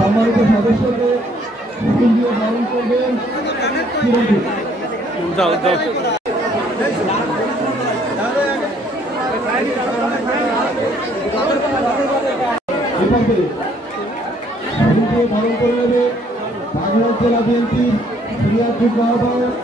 সম্মানিত সদস্যকে বরণ করবেন। বরণ করে নেবে বাগেরহাট জেলা বিএনপি ফরিয়াদপুর আহ্বায়ক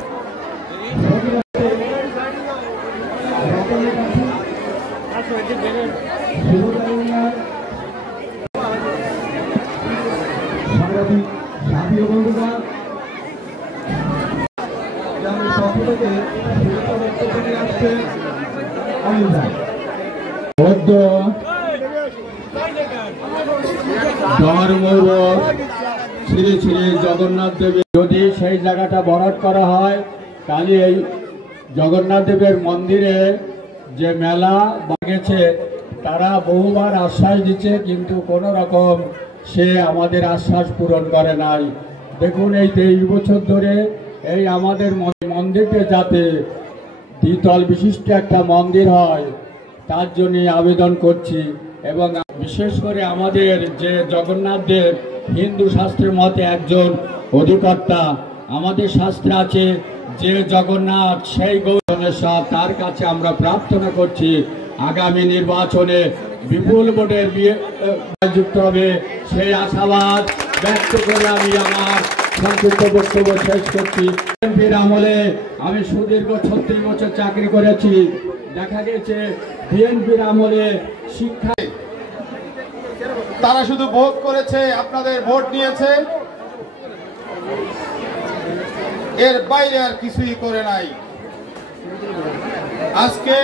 শ্রী শ্রী জগন্নাথ দেবের যদি সেই জায়গাটা ভরাট করা হয় তাহলে এই জগন্নাথ দেবের মন্দিরে যে মেলা বাগেছে তারা বহুবার আশ্বাস দিচ্ছে, কিন্তু কোনো রকম সে আমাদের আশ্বাস পূরণ করে নাই। দেখুন এই 23 বছর ধরে এই আমাদের মন্দিরকে যাতে দ্বিতল বিশিষ্ট একটা মন্দির হয় তার জন্যই আবেদন করছি। এবং বিশেষ করে আমাদের যে জগন্নাথ দেব হিন্দু শাস্ত্রের মতে একজন অধিকর্তা, আমাদের শাস্ত্রে আছে যে জগন্নাথ সেই গৌরবেশ্বর, তার কাছে আমরা প্রার্থনা করছি আগামী নির্বাচনে বিপুল ভোটের যুক্ত হবে সেই আশাবাদ ব্যক্ত করে আমি আমার সংক্ষিপ্ত বক্তব্য শেষ করছি। বিএনপির আমলে আমি সুদীর্ঘ 36 বছর চাকরি করেছি। দেখা গেছে বিএনপির আমলে শিক্ষায় তারা শুধু ভোট করেছে, আপনাদের ভোট নিয়েছে, এর বাইরে আর কিছুই করে নাই। আজকে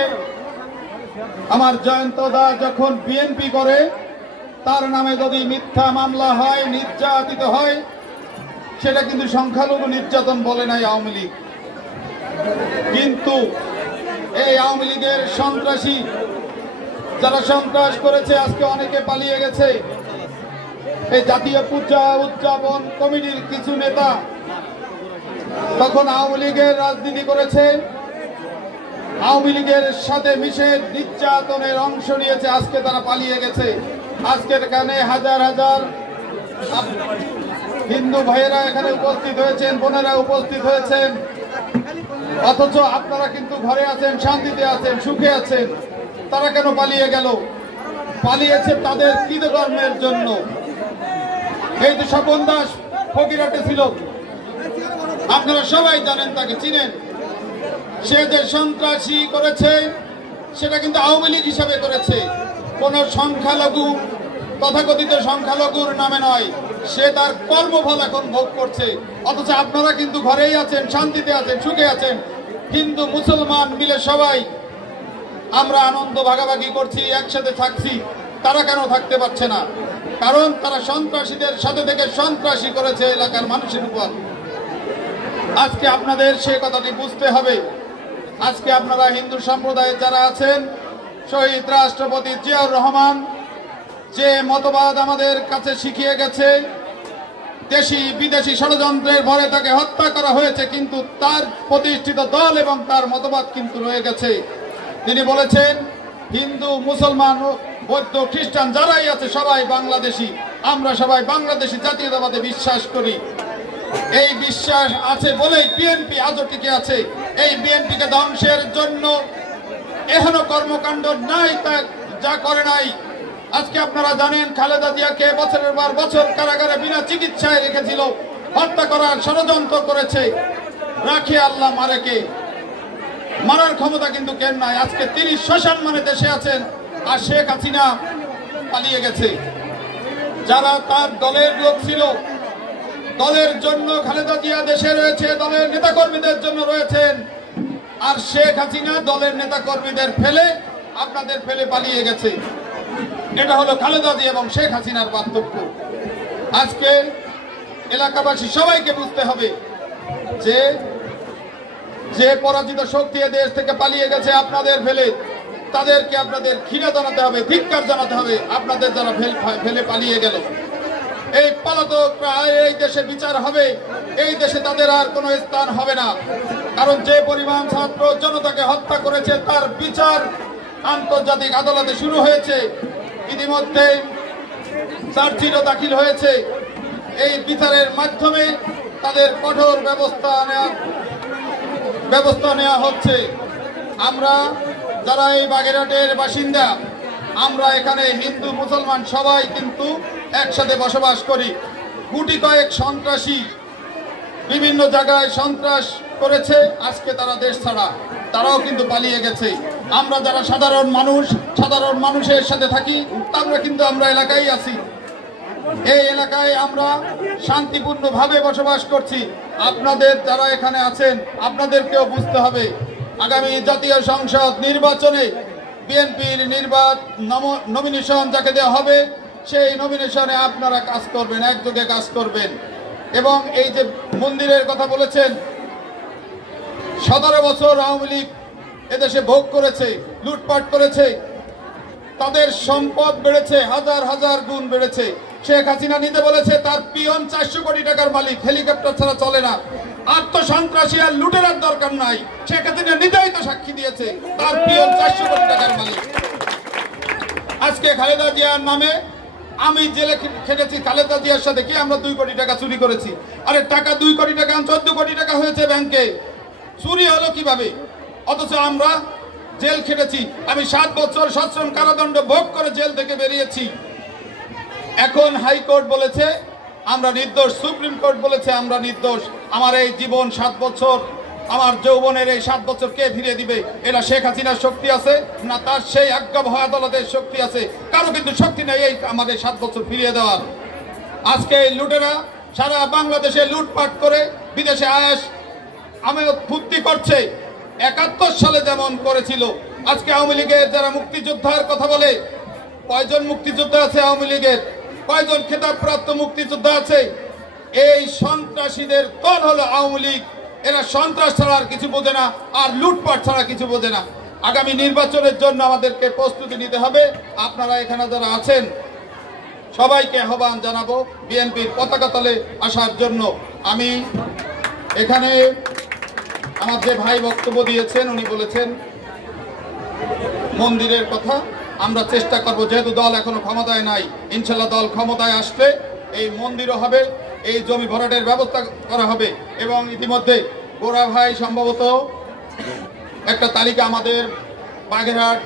আমার জয়ন্তদা যখন বিএনপি করে তার নামে যদি মিথ্যা মামলা হয়, নির্যাতিত হয়, সেটা কিন্তু সংখ্যালঘু নির্যাতন বলে নাই আওয়ামী লীগ। কিন্তু এই আওয়ামী লীগের সন্ত্রাসী যারা সন্ত্রাস করেছে আজকে অনেকে পালিয়ে গেছে। এই জাতীয় পূজা উদযাপন কমিটির কিছু নেতা তখন আওয়ামী লীগের রাজনীতি করেছে, আওয়ামী লীগের সাথে মিশে নির্যাতনের অংশ নিয়েছে, আজকে তারা পালিয়ে গেছে। আজকের এখানে হাজার হাজার হিন্দু ভাইয়েরা এখানে উপস্থিত হয়েছেন, বোনেরা উপস্থিত হয়েছেন, অথচ আপনারা কিন্তু ঘরে আছেন, শান্তিতে আছেন, সুখে আছেন। তারা কেন পালিয়ে গেল? পালিয়েছে তাদের কৃতকর্মের জন্য। এই যে স্বপন দাস ফকিরহাটে ছিল, আপনারা সবাই জানেন, তাকে চিনেন। সে যে সন্ত্রাসী করেছে সেটা কিন্তু আওয়ামী লীগ হিসাবে করেছে, কোন সংখ্যালঘু তথাকথিত সংখ্যালঘুর নামে নয়। সে তার কর্মফল এখন ভোগ করছে, অথচ আপনারা কিন্তু ঘরেই আছেন, শান্তিতে আছেন, সুখে আছেন। হিন্দু মুসলমান মিলে সবাই আমরা আনন্দ ভাগাভাগি করছি, একসাথে থাকছি। তারা কেন থাকতে পারছে না? কারণ তারা সন্ত্রাসীদের সাথে থেকে সন্ত্রাসী করেছে এলাকার মানুষের উপর। আজকে আপনাদের সে কথাটি বুঝতে হবে। আজকে আপনারা হিন্দু সম্প্রদায়ের যারা আছেন, শহীদ রাষ্ট্রপতি জিয়াউর রহমান যে মতবাদ আমাদের কাছে শিখিয়ে গেছে, দেশি বিদেশি ষড়যন্ত্রের ভরে তাকে হত্যা করা হয়েছে, কিন্তু তার প্রতিষ্ঠিত দল এবং তার মতবাদ কিন্তু রয়ে গেছে। তিনি বলেছেন হিন্দু মুসলমান বৌদ্ধ খ্রিস্টান যারাই আছে সবাই বাংলাদেশি, আমরা সবাই বাংলাদেশি জাতীয়তাবাদে বিশ্বাস করি। এই বিশ্বাস আছে বলেই বিএনপি আজও টিকে আছে। এই বিএনপিকে ধ্বংসের জন্য এখনো কর্মকাণ্ড নাই, তা যা করে নাই। আজকে আপনারা জানেন খালেদা জিয়াকে বছরের পর বছর কারাগারে বিনা চিকিৎসায় রেখেছিল, হত্যা করার ষড়যন্ত্র করেছে। রাখে আল্লাহ মারেকে, মারার ক্ষমতা কিন্তু কেন নাই। আজকে তিনি শ্মশান মানে দেশে আছেন, আর শেখ হাসিনা পালিয়ে গেছে। যারা তার দলের লোক ছিল, দলের জন্য খালেদা জিয়া দেশে রয়েছে, দলের নেতাকর্মীদের জন্য রয়েছেন, আর শেখ হাসিনা দলের নেতাকর্মীদের ফেলে আপনাদের ফেলে পালিয়ে গেছে। এটা হলো খালেদা জিয়া এবং শেখ হাসিনার পার্থক্য। আজকে এলাকাবাসী সবাইকে বুঝতে হবে যে যে পরাজিত শক্তি দেশ থেকে পালিয়ে গেছে আপনাদের ফেলে, তাদেরকে আপনাদের ঘৃণা জানাতে হবে, ধিক্কার জানাতে হবে। আপনাদের যারা ফেলে পালিয়ে গেল, এই পলাতকরা এই দেশে বিচার হবে, এই দেশে তাদের আর কোনো স্থান হবে না। কারণ যে পরিমাণ ছাত্র জনতাকে হত্যা করেছে তার বিচার আন্তর্জাতিক আদালতে শুরু হয়েছে, ইতিমধ্যে চার্জশিটও দাখিল হয়েছে। এই বিচারের মাধ্যমে তাদের কঠোর ব্যবস্থা নেওয়া হচ্ছে। আমরা যারা এই বাগেরহাটের বাসিন্দা, আমরা এখানে হিন্দু মুসলমান সবাই কিন্তু একসাথে বসবাস করি। গুটি কয়েক সন্ত্রাসী বিভিন্ন জায়গায় সন্ত্রাস করেছে, আজকে তারা দেশ ছাড়া, তারাও কিন্তু পালিয়ে গেছে। আমরা যারা সাধারণ মানুষের সাথে থাকি, আমরা এলাকায় আছি। এই এলাকায় আমরা শান্তিপূর্ণভাবে বসবাস করছি। আপনাদের যারা এখানে আছেন, আপনাদেরকেও বুঝতে হবে, আগামী জাতীয় সংসদ নির্বাচনে বিএনপির নমিনেশন যাকে দেওয়া হবে, সেই নমিনেশনে আপনারা কাজ করবেন, একযোগে কাজ করবেন। এবং এই যে মন্দিরের কথা বলেছেন, 17 বছর আওয়ামী লীগ এদেশে ভোগ করেছে, লুটপাট করেছে, তাদের সম্পদ বেড়েছে, হাজার হাজার গুণ বেড়েছে। শেখ হাসিনা নিজে বলেছে তার পিয়ন 400 কোটি টাকার মালিক, হেলিকপ্টার ছাড়া চলে না। আত্মসন্ত্রাসী আর লুটেরার দরকার নাই, শেখ হাসিনা নিজেই তো সাক্ষী দিয়েছে তার পিয়ন 400 কোটি টাকার মালিক। আজকে খালেদা জিয়ার নামে আমি জেলে খেটেছি, খালেদা জিয়ার সাথে কি আমরা 2 কোটি টাকা চুরি করেছি? আরে টাকা 2 কোটি টাকা, 14 কোটি টাকা হয়েছে ব্যাংকে, চুরি হলো কিভাবে? অথচ আমরা জেল খেটেছি। আমি 7 বছর সশ্রম কারাদণ্ড ভোগ করে জেল থেকে বেরিয়েছি। এখন হাইকোর্ট বলেছে আমরা নির্দোষ, সুপ্রিম কোর্ট বলেছে আমরা নির্দোষ। আমার এই জীবন 7 বছর, আমার যৌবনের এই 7 বছর কে ফিরিয়ে দিবে? এটা শেখ হাসিনার শক্তি আছে না তার সেই আজ্ঞাবহ আদালতের শক্তি আছে? কারো কিন্তু শক্তি নেই এই আমাদের 7 বছর ফিরিয়ে দেওয়ার। আজকে এই লুটেরা সারা বাংলাদেশে লুটপাট করে বিদেশে আয়াস আমেজ ফুর্তি করছে, 71 সালে যেমন করেছিল। আজকে আওয়ামী লীগের যারা মুক্তিযোদ্ধার কথা বলে, কয়জন মুক্তিযোদ্ধা আছে আওয়ামী লীগের? কয়জন খেতাবপ্রাপ্ত মুক্তিযোদ্ধা আছে? এই সন্ত্রাসীদের দল হলো আওয়ামী লীগ। এরা সন্ত্রাস ছাড়া আর কিছু বোঝে না, আর লুটপাট ছাড়া কিছু বোঝে না। আগামী নির্বাচনের জন্য আমাদেরকে প্রস্তুতি নিতে হবে। আপনারা এখানে যারা আছেন সবাইকে আহ্বান জানাবো বিএনপির পতাকা তলে আসার জন্য। আমি এখানে আমার যে ভাই বক্তব্য দিয়েছেন, উনি বলেছেন মন্দিরের কথা। আমরা চেষ্টা করব, যেহেতু দল এখনো ক্ষমতায় নাই, ইনশাল্লাহ দল ক্ষমতায় আসলে এই মন্দিরও হবে, এই জমি ভরাটের ব্যবস্থা করা হবে। এবং ইতিমধ্যে গোরা ভাই সম্ভবত একটা তালিকা আমাদের বাগেরহাট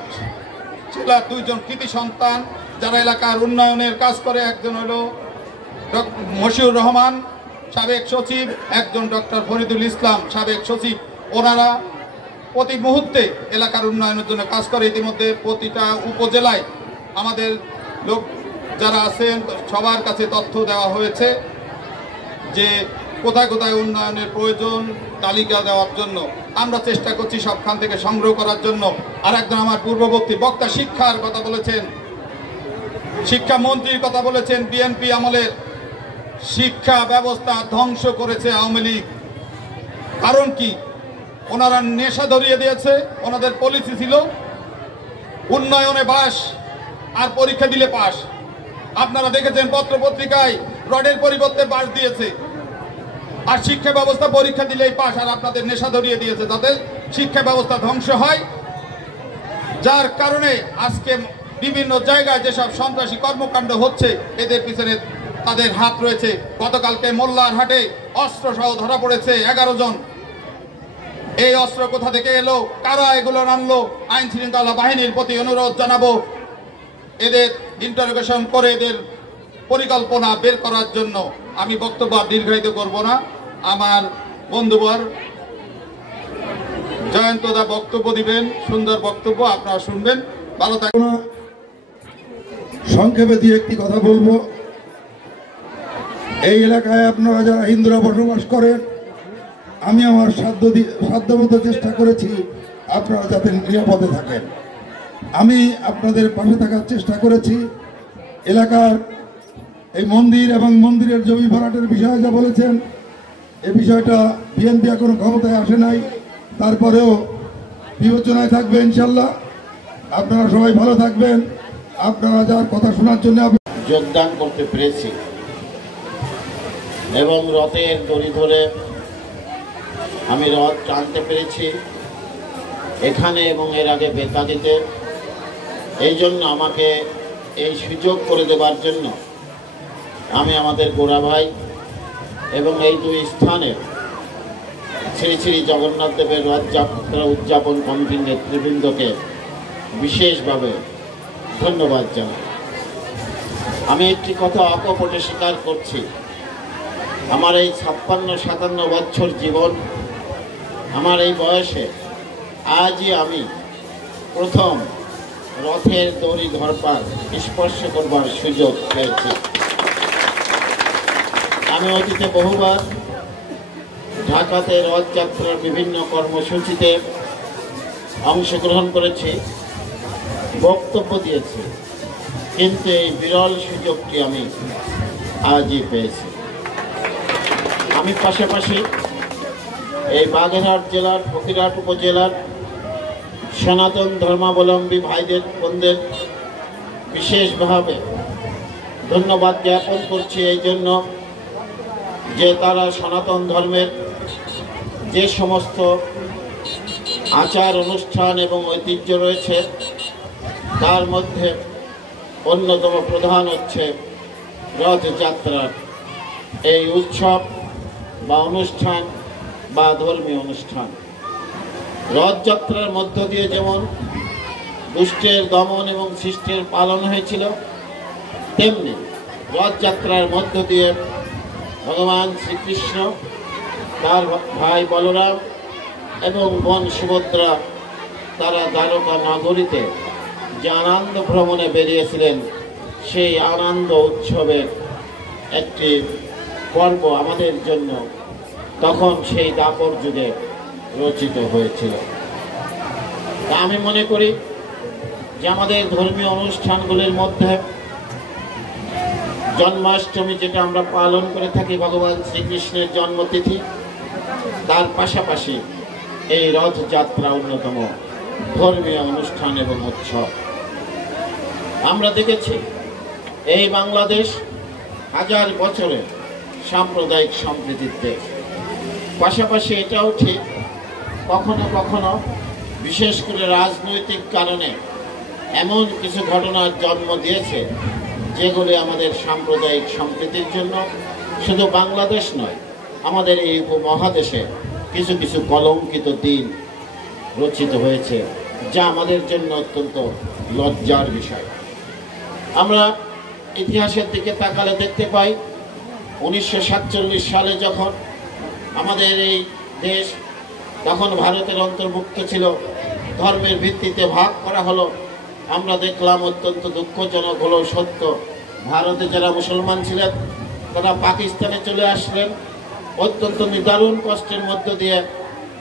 জেলার 2 জন কৃতি সন্তান যারা এলাকার উন্নয়নের কাজ করে, একজন হলো মশিউর রহমান সাবেক সচিব, একজন ডক্টর ফরিদুল ইসলাম সাবেক সচিব। ওনারা প্রতি মুহূর্তে এলাকার উন্নয়নের জন্য কাজ করে। ইতিমধ্যে প্রতিটা উপজেলায় আমাদের লোক যারা আছেন সবার কাছে তথ্য দেওয়া হয়েছে যে কোথায় কোথায় উন্নয়নের প্রয়োজন, তালিকা দেওয়ার জন্য। আমরা চেষ্টা করছি সবখান থেকে সংগ্রহ করার জন্য। আর একজন আমার পূর্ববর্তী বক্তা শিক্ষার কথা বলেছেন, শিক্ষামন্ত্রীর কথা বলেছেন। বিএনপি আমলের শিক্ষা ব্যবস্থা ধ্বংস করেছে আওয়ামী লীগ। কারণ কি? ওনারা নেশা ধরিয়ে দিয়েছে। ওনাদের পলিসি ছিল উন্নয়নে বাস আর পরীক্ষা দিলে পাস। আপনারা দেখেছেন পত্র পত্রিকায় রডের পরিবর্তে বাস দিয়েছে, আর শিক্ষা ব্যবস্থা পরীক্ষা দিলেই পাস। আর আপনাদের নেশা ধরিয়ে দিয়েছে যাতে শিক্ষা ব্যবস্থা ধ্বংস হয়, যার কারণে আজকে বিভিন্ন জায়গায় যেসব সন্ত্রাসী কর্মকাণ্ড হচ্ছে এদের পিছনে তাদের হাত রয়েছে। গতকালকে মোল্লার হাটে অস্ত্র সহ ধরা পড়েছে 11 জন। এই অস্ত্র কোথা থেকে এলো, কারা এগুলো আনলো? আইন শৃঙ্খলা বাহিনীর প্রতি অনুরোধ জানাবো এদের ইন্টারোগেশন করে এদের পরিকল্পনা বের করার জন্য। আমি বক্তব্য দীর্ঘায়িত করব না। আমার বন্ধুবর জয়ন্তদা বক্তব্য দিবেন, সুন্দর বক্তব্য, আপনারা শুনবেন। ভালো থাকুন। সংক্ষেপে দিয়ে একটি কথা বলবো। এই এলাকায় আপনারা যারা হিন্দুরা বসবাস করেন, আমি আমার সাধ্যমতো চেষ্টা করেছি আপনারা যাতে নিরাপদে থাকেন। আমি আপনাদের পাশে থাকার চেষ্টা করেছি। এলাকার এই মন্দির এবং মন্দিরের জমি ভরাটের বিষয়ে যা বলেছেন, এই বিষয়টা বিএনপি এখনো ক্ষমতায় আসে নাই, তারপরেও বিবেচনায় থাকবে ইনশাল্লাহ। আপনারা সবাই ভালো থাকবেন। আপনারা যার কথা শোনার জন্য যোগদান করতে পেরেছি এবং রথের দড়ি ধরে আমি রথ টানতে পেরেছি এখানে এবং এর আগে বেতাগিতে। এই জন্য আমাকে এই সুযোগ করে দেবার জন্য আমি আমাদের গোড়া ভাই এবং এই দুই স্থানের শ্রী শ্রী জগন্নাথ দেবের রথযাত্রা উদযাপন কমিটির নেতৃবৃন্দকে বিশেষভাবে ধন্যবাদ জানাই। আমি একটি কথা অকপটে স্বীকার করছি, আমার এই 56-57 বছর জীবন, আমার এই বয়সে আজই আমি প্রথম রথের দড়ি ধরবার স্পর্শ করবার সুযোগ পেয়েছি। আমি অতীতে বহুবার ঢাকাতে রথযাত্রার বিভিন্ন কর্মসূচিতে অংশগ্রহণ করেছি, বক্তব্য দিয়েছি, কিন্তু এই বিরল সুযোগটি আমি আজই পেয়েছি। আমি পাশাপাশি এই বাগেরহাট জেলার ফকিরহাট উপজেলার সনাতন ধর্মাবলম্বী ভাইদের বোনদের বিশেষভাবে ধন্যবাদ জ্ঞাপন করছি এই জন্য যে তারা সনাতন ধর্মের যে সমস্ত আচার অনুষ্ঠান এবং ঐতিহ্য রয়েছে তার মধ্যে অন্যতম প্রধান হচ্ছে রথযাত্রার এই উৎসব বা অনুষ্ঠান বা ধর্মীয় অনুষ্ঠান। রথযাত্রার মধ্য দিয়ে যেমন দুষ্টের দমন এবং শিষ্টের পালন হয়েছিল, তেমনি রথযাত্রার মধ্য দিয়ে ভগবান শ্রীকৃষ্ণ, তার ভাই বলরাম এবং বোন সুভদ্রা তারা দ্বারকা নগরীতে যে আনন্দ ভ্রমণে বেরিয়েছিলেন, সেই আনন্দ উৎসবের একটি পর্ব আমাদের জন্য তখন সেই দাপর যুগে রচিত হয়েছিল। তা আমি মনে করি যে আমাদের ধর্মীয় অনুষ্ঠানগুলির মধ্যে জন্মাষ্টমী, যেটা আমরা পালন করে থাকি ভগবান শ্রীকৃষ্ণের জন্মতিথি, তার পাশাপাশি এই রথযাত্রা অন্যতম ধর্মীয় অনুষ্ঠান এবং উৎসব। আমরা দেখেছি এই বাংলাদেশ হাজার বছরের সাম্প্রদায়িক সম্প্রীতির দেশ। পাশাপাশি এটাও ঠিক কখনো কখনো বিশেষ করে রাজনৈতিক কারণে এমন কিছু ঘটনার জন্ম দিয়েছে যেগুলি আমাদের সাম্প্রদায়িক সম্প্রীতির জন্য শুধু বাংলাদেশ নয়, আমাদের এই উপমহাদেশে কিছু কিছু কলঙ্কিত দিন রচিত হয়েছে, যা আমাদের জন্য অত্যন্ত লজ্জার বিষয়। আমরা ইতিহাসের দিকে তাকালে দেখতে পাই 1947 সালে যখন আমাদের এই দেশ তখন ভারতের অন্তর্ভুক্ত ছিল, ধর্মের ভিত্তিতে ভাগ করা হলো। আমরা দেখলাম অত্যন্ত দুঃখজনক হলেও সত্য, ভারতে যারা মুসলমান ছিলেন তারা পাকিস্তানে চলে আসলেন অত্যন্ত নিদারুণ কষ্টের মধ্য দিয়ে,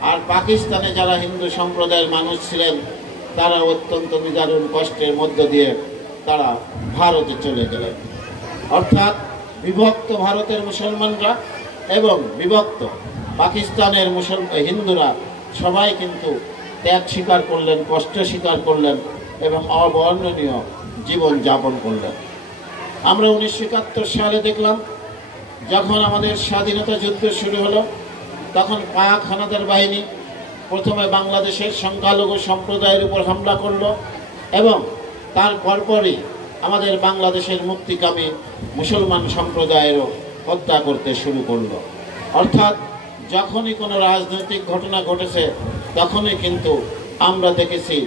আর পাকিস্তানে যারা হিন্দু সম্প্রদায়ের মানুষ ছিলেন তারা অত্যন্ত নিদারুণ কষ্টের মধ্য দিয়ে তারা ভারতে চলে গেলেন। অর্থাৎ বিভক্ত ভারতের মুসলমানরা এবং বিভক্ত পাকিস্তানের হিন্দুরা সবাই কিন্তু ত্যাগ স্বীকার করলেন, কষ্ট স্বীকার করলেন এবং অবর্ণনীয় জীবন যাপন করলেন। আমরা 1971 সালে দেখলাম যখন আমাদের স্বাধীনতা যুদ্ধ শুরু হলো, তখন পাক হানাদার বাহিনী প্রথমে বাংলাদেশের সংখ্যালঘু সম্প্রদায়ের উপর হামলা করলো এবং তার পরপরই আমাদের বাংলাদেশের মুক্তিকামী মুসলমান সম্প্রদায়েরও হত্যা করতে শুরু করলো। অর্থাৎ যখনই কোনো রাজনৈতিক ঘটনা ঘটেছে তখনই কিন্তু আমরা দেখেছি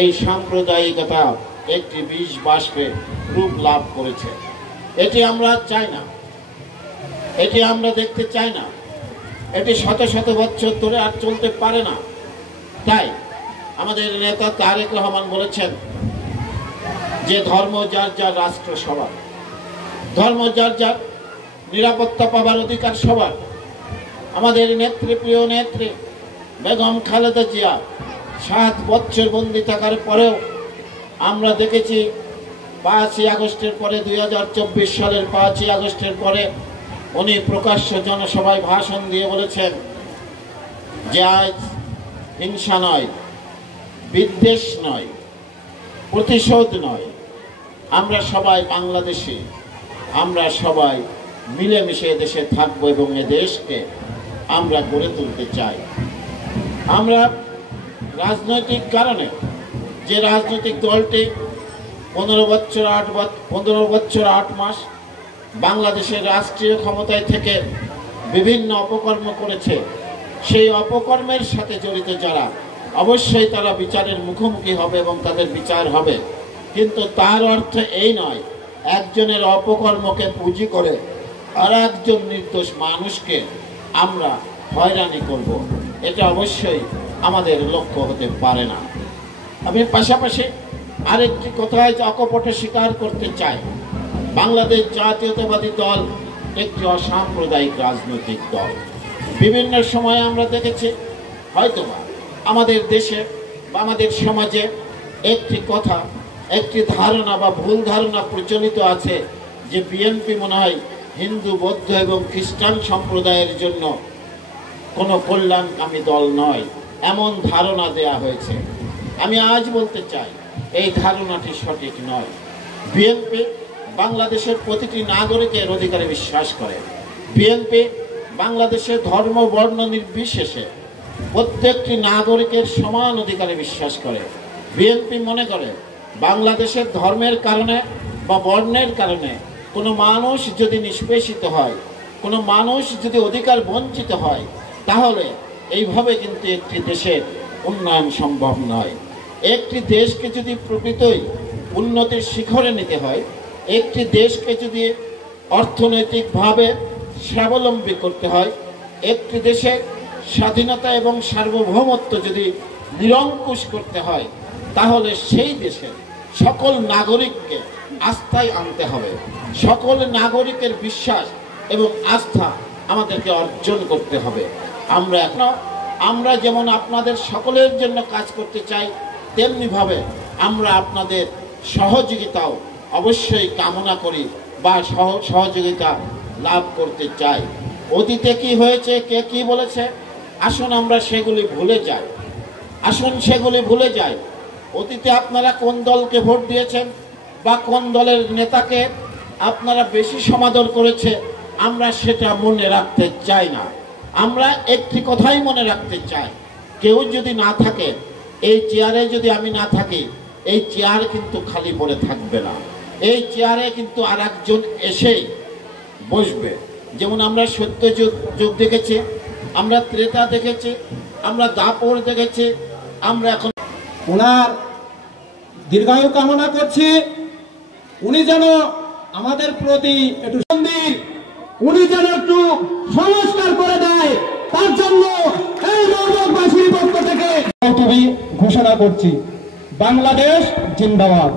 এই সাম্প্রদায়িকতা একটি বিষ বাষ্পে রূপ লাভ করেছে। এটি আমরা চাই না, এটি আমরা দেখতে চাই না, এটি শত শত বছর ধরে আর চলতে পারে না। তাই আমাদের নেতা তারেক রহমান বলেছেন যে ধর্ম যার যার রাষ্ট্র সবার, ধর্ম যার যার, নিরাপত্তা পাবার অধিকার সবার। আমাদের নেত্রী, প্রিয় নেত্রী বেগম খালেদা জিয়া 7 বছর বন্দী থাকার পরেও আমরা দেখেছি 5ই আগস্টের পরে, 2024 সালের 5ই আগস্টের পরে উনি প্রকাশ্য জনসভায় ভাষণ দিয়ে বলেছেন যে আজ হিংসা নয়, বিদ্বেষ নয়, প্রতিশোধ নয়, আমরা সবাই বাংলাদেশি, আমরা সবাই মিলেমিশে দেশে থাকবো এবং এ দেশকে আমরা গড়ে তুলতে চাই। আমরা রাজনৈতিক কারণে যে রাজনৈতিক দলটি 15 বছর 8 মাস বাংলাদেশের রাষ্ট্রীয় ক্ষমতায় থেকে বিভিন্ন অপকর্ম করেছে, সেই অপকর্মের সাথে জড়িত যারা, অবশ্যই তারা বিচারের মুখোমুখি হবে এবং তাদের বিচার হবে। কিন্তু তার অর্থ এই নয় একজনের অপকর্মকে পুঁজি করে আর একজন নির্দোষ মানুষকে আমরা হয়রানি করব, এটা অবশ্যই আমাদের লক্ষ্য হতে পারে না। আমি পাশাপাশি আরেকটি কথা অকপটে স্বীকার করতে চাই, বাংলাদেশ জাতীয়তাবাদী দল একটি অসাম্প্রদায়িক রাজনৈতিক দল। বিভিন্ন সময়ে আমরা দেখেছি হয়তোবা আমাদের দেশে বা আমাদের সমাজে একটি কথা, একটি ধারণা বা ভুল ধারণা প্রচলিত আছে যে বিএনপি মনে হয় হিন্দু, বৌদ্ধ এবং খ্রিস্টান সম্প্রদায়ের জন্য কোনো কল্যাণকামী দল নয়, এমন ধারণা দেয়া হয়েছে। আমি আজ বলতে চাই এই ধারণাটি সঠিক নয়। বিএনপি বাংলাদেশের প্রতিটি নাগরিকের অধিকারে বিশ্বাস করে। বিএনপি বাংলাদেশের ধর্ম বর্ণ নির্বিশেষে প্রত্যেকটি নাগরিকের সমান অধিকারে বিশ্বাস করে। বিএনপি মনে করে বাংলাদেশের ধর্মের কারণে বা বর্ণের কারণে কোনো মানুষ যদি নিষ্পেষিত হয়, কোনো মানুষ যদি অধিকার বঞ্চিত হয়, তাহলে এইভাবে কিন্তু একটি দেশের উন্নয়ন সম্ভব নয়। একটি দেশকে যদি প্রকৃতই উন্নতির শিখরে নিতে হয়, একটি দেশকে যদি অর্থনৈতিকভাবে স্বাবলম্বী করতে হয়, একটি দেশের স্বাধীনতা এবং সার্বভৌমত্ব যদি নিরঙ্কুশ করতে হয়, তাহলে সেই দেশের সকল নাগরিককে আস্থায় আনতে হবে। সকল নাগরিকের বিশ্বাস এবং আস্থা আমাদেরকে অর্জন করতে হবে। আমরা যেমন আপনাদের সকলের জন্য কাজ করতে চাই, তেমনিভাবে আমরা আপনাদের সহযোগিতাও অবশ্যই কামনা করি বা সহযোগিতা লাভ করতে চাই। অতীতে কি হয়েছে, কে কি বলেছে, আসুন আমরা সেগুলি ভুলে যাই। আসুন সেগুলি ভুলে যাই। অতীতে আপনারা কোন দলকে ভোট দিয়েছেন বা কোন দলের নেতাকে আপনারা বেশি সমাদর করেছে, আমরা সেটা মনে রাখতে চাই না। আমরা একটি কথাই মনে রাখতে চাই, কেউ যদি না থাকে, এই চেয়ারে যদি আমি না থাকি, এই চেয়ার কিন্তু খালি পড়ে থাকবে না। এই চেয়ারে কিন্তু আর একজন এসেই বসবে। যেমন আমরা সত্য যুগ দেখেছি, আমরা ত্রেতা দেখেছি, আমরা দাপর দেখেছি, আমরা এখন ওনার দীর্ঘায়ু কামনা করছি। উনি যেন আমাদের প্রতি একটু মন্দির উনি যেন একটু সংস্কার করে দেয়, তার জন্য এই নববাসীর পক্ষ থেকে ঘোষণা করছি, বাংলাদেশ জিন্দাবাদ।